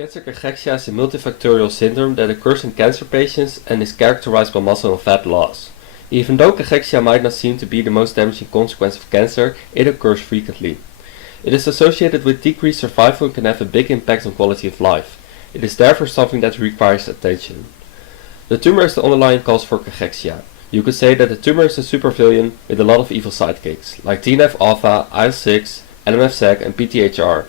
Cancer cachexia is a multifactorial syndrome that occurs in cancer patients and is characterized by muscle and fat loss. Even though cachexia might not seem to be the most damaging consequence of cancer, it occurs frequently. It is associated with decreased survival and can have a big impact on quality of life. It is therefore something that requires attention. The tumor is the underlying cause for cachexia. You could say that the tumor is a supervillain with a lot of evil sidekicks, like TNF-alpha, IL-6, NMF-SEC and PTHR.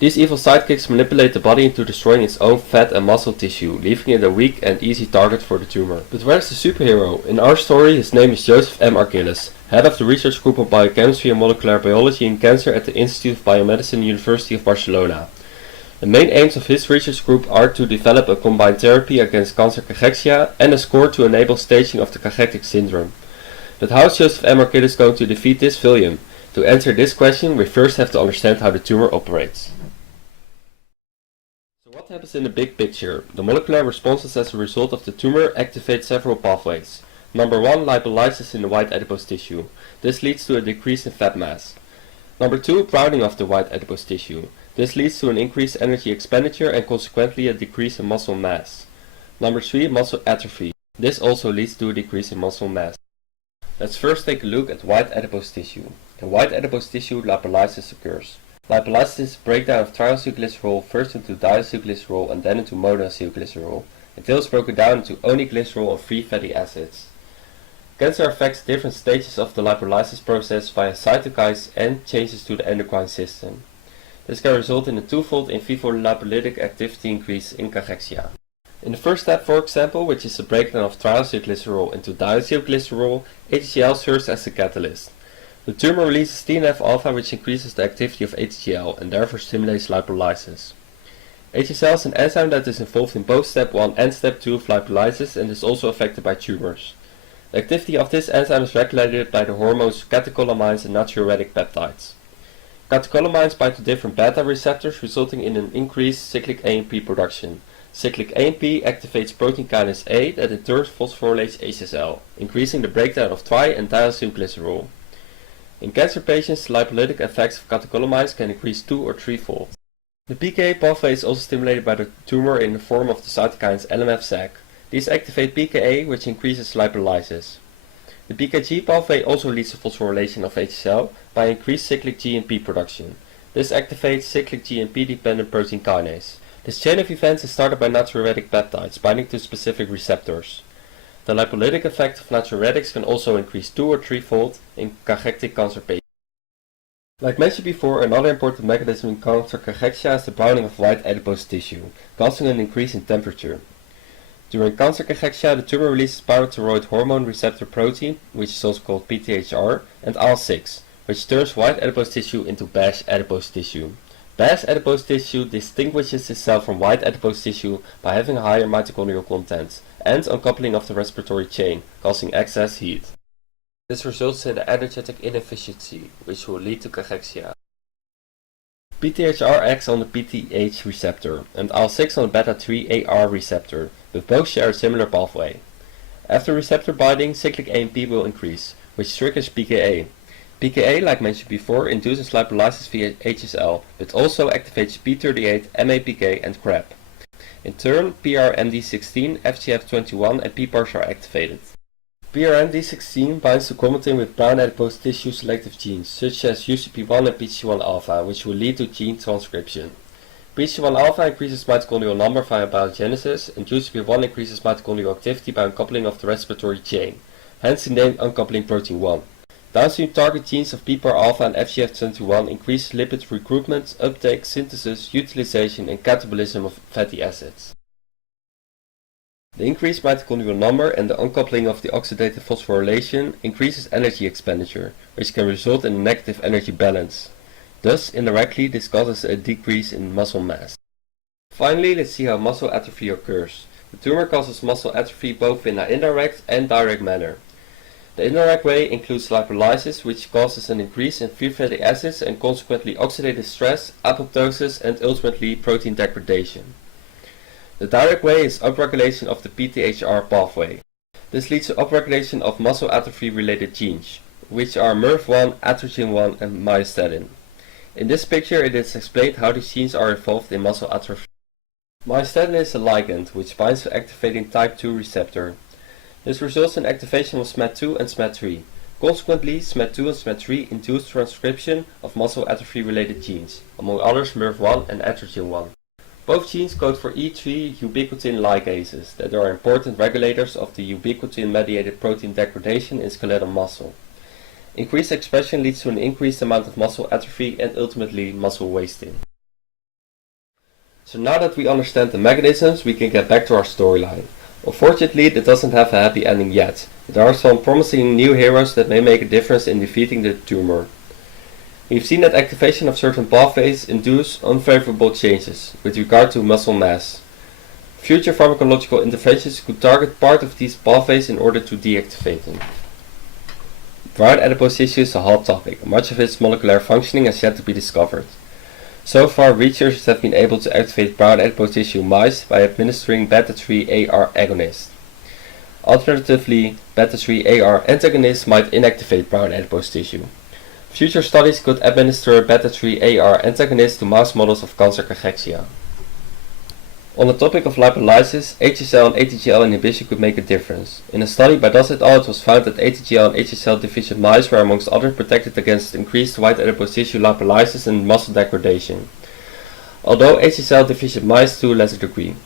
These evil sidekicks manipulate the body into destroying its own fat and muscle tissue, leaving it a weak and easy target for the tumor. But where's the superhero? In our story, his name is Joseph M. Archilles, head of the research group of biochemistry and molecular biology in cancer at the Institute of Biomedicine, University of Barcelona. The main aims of his research group are to develop a combined therapy against cancer cachexia and a score to enable staging of the cachectic syndrome. But how is Joseph M. Archilles going to defeat this villain? To answer this question, we first have to understand how the tumor operates. So what happens in the big picture? The molecular responses as a result of the tumor activate several pathways. Number 1, lipolysis in the white adipose tissue. This leads to a decrease in fat mass. Number 2, browning of the white adipose tissue. This leads to an increased energy expenditure and consequently a decrease in muscle mass. Number 3, muscle atrophy. This also leads to a decrease in muscle mass. Let's first take a look at white adipose tissue. In white adipose tissue, lipolysis occurs. Lipolysis is breakdown of triacylglycerol first into diacylglycerol and then into monoacylglycerol, until it's broken down into only glycerol and free fatty acids. Cancer affects different stages of the lipolysis process via cytokines and changes to the endocrine system. This can result in a twofold in vivo lipolytic activity increase in cachexia. In the first step, for example, which is the breakdown of triacylglycerol into diacylglycerol, HCl serves as the catalyst. The tumor releases TNF-alpha, which increases the activity of HCl and therefore stimulates lipolysis. HCl is an enzyme that is involved in both step 1 and step 2 of lipolysis and is also affected by tumors. The activity of this enzyme is regulated by the hormones catecholamines and natriuretic peptides. Catecholamines bind to different beta receptors, resulting in an increased cyclic AMP production. Cyclic AMP activates protein kinase A that in turn phosphorylates HCl, increasing the breakdown of tri- and diacylglycerol. In cancer patients, the lipolytic effects of catecholamines can increase 2 or 3-fold. The pKa pathway is also stimulated by the tumor in the form of the cytokines NMF-SEC. These activate pKa, which increases lipolysis. The pKg pathway also leads to phosphorylation of HCl by increased cyclic GMP production. This activates cyclic GMP-dependent protein kinase. This chain of events is started by natriuretic peptides binding to specific receptors. The lipolytic effect of natriuretics can also increase 2 or 3-fold in cachectic cancer patients. Like mentioned before, another important mechanism in cancer cachexia is the browning of white adipose tissue, causing an increase in temperature. During cancer cachexia, the tumor releases parathyroid hormone receptor protein, which is also called PTHR, and IL-6, which turns white adipose tissue into beige adipose tissue. Beige adipose tissue distinguishes itself from white adipose tissue by having a higher mitochondrial content and uncoupling of the respiratory chain, causing excess heat. This results in an energetic inefficiency, which will lead to cachexia. PTHR acts on the PTH receptor and IL-6 on the beta-3-AR receptor, but both share a similar pathway. After receptor binding, cyclic AMP will increase, which triggers pKa. pKa, like mentioned before, induces lipolysis via HCl, but also activates p38, MAPK and CRAB. In turn, PRMD16, FGF21 and PPARs are activated. PRMD16 binds to chromatin with brown adipose tissue selective genes, such as UCP1 and PGC1-alpha, which will lead to gene transcription. PGC1-alpha increases mitochondrial number via biogenesis, and UCP1 increases mitochondrial activity by uncoupling of the respiratory chain, hence the name uncoupling protein 1. Downstream target genes of PPAR-alpha and FGF21 increase lipid recruitment, uptake, synthesis, utilization and catabolism of fatty acids. The increased mitochondrial number and the uncoupling of the oxidative phosphorylation increases energy expenditure, which can result in a negative energy balance. Thus, indirectly, this causes a decrease in muscle mass. Finally, let's see how muscle atrophy occurs. The tumor causes muscle atrophy both in an indirect and direct manner. The indirect way includes lipolysis, which causes an increase in free fatty acids and consequently oxidative stress, apoptosis and ultimately protein degradation. The direct way is upregulation of the PTHR pathway. This leads to upregulation of muscle atrophy related genes, which are MIRV1, atrogin1 and myostatin. In this picture it is explained how these genes are involved in muscle atrophy. Myostatin is a ligand which binds to activating type 2 receptor. This results in activation of SMAD2 and SMAD3. Consequently, SMAD2 and SMAD3 induce transcription of muscle atrophy-related genes, among others MIRV1 and atrogin1. Both genes code for E3 ubiquitin ligases that are important regulators of the ubiquitin-mediated protein degradation in skeletal muscle. Increased expression leads to an increased amount of muscle atrophy and ultimately muscle wasting. So now that we understand the mechanisms, we can get back to our storyline. Unfortunately, it doesn't have a happy ending yet. There are some promising new heroes that may make a difference in defeating the tumor. We've seen that activation of certain pathways induce unfavorable changes with regard to muscle mass. Future pharmacological interventions could target part of these pathways in order to deactivate them. Brown adipose tissue is a hot topic, and much of its molecular functioning has yet to be discovered. So far, researchers have been able to activate brown adipose tissue mice by administering beta-3-AR agonists. Alternatively, beta-3-AR antagonists might inactivate brown adipose tissue. Future studies could administer beta-3-AR antagonists to mouse models of cancer cachexia. On the topic of lipolysis, HSL and ATGL inhibition could make a difference. In a study by Doss et al. It was found that ATGL and HSL deficient mice were amongst others protected against increased white adipose tissue lipolysis and muscle degradation, although HSL deficient mice to a lesser degree.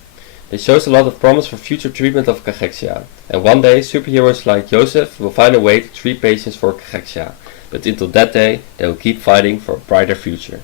This shows a lot of promise for future treatment of cachexia, and one day superheroes like Joseph will find a way to treat patients for cachexia, but until that day they will keep fighting for a brighter future.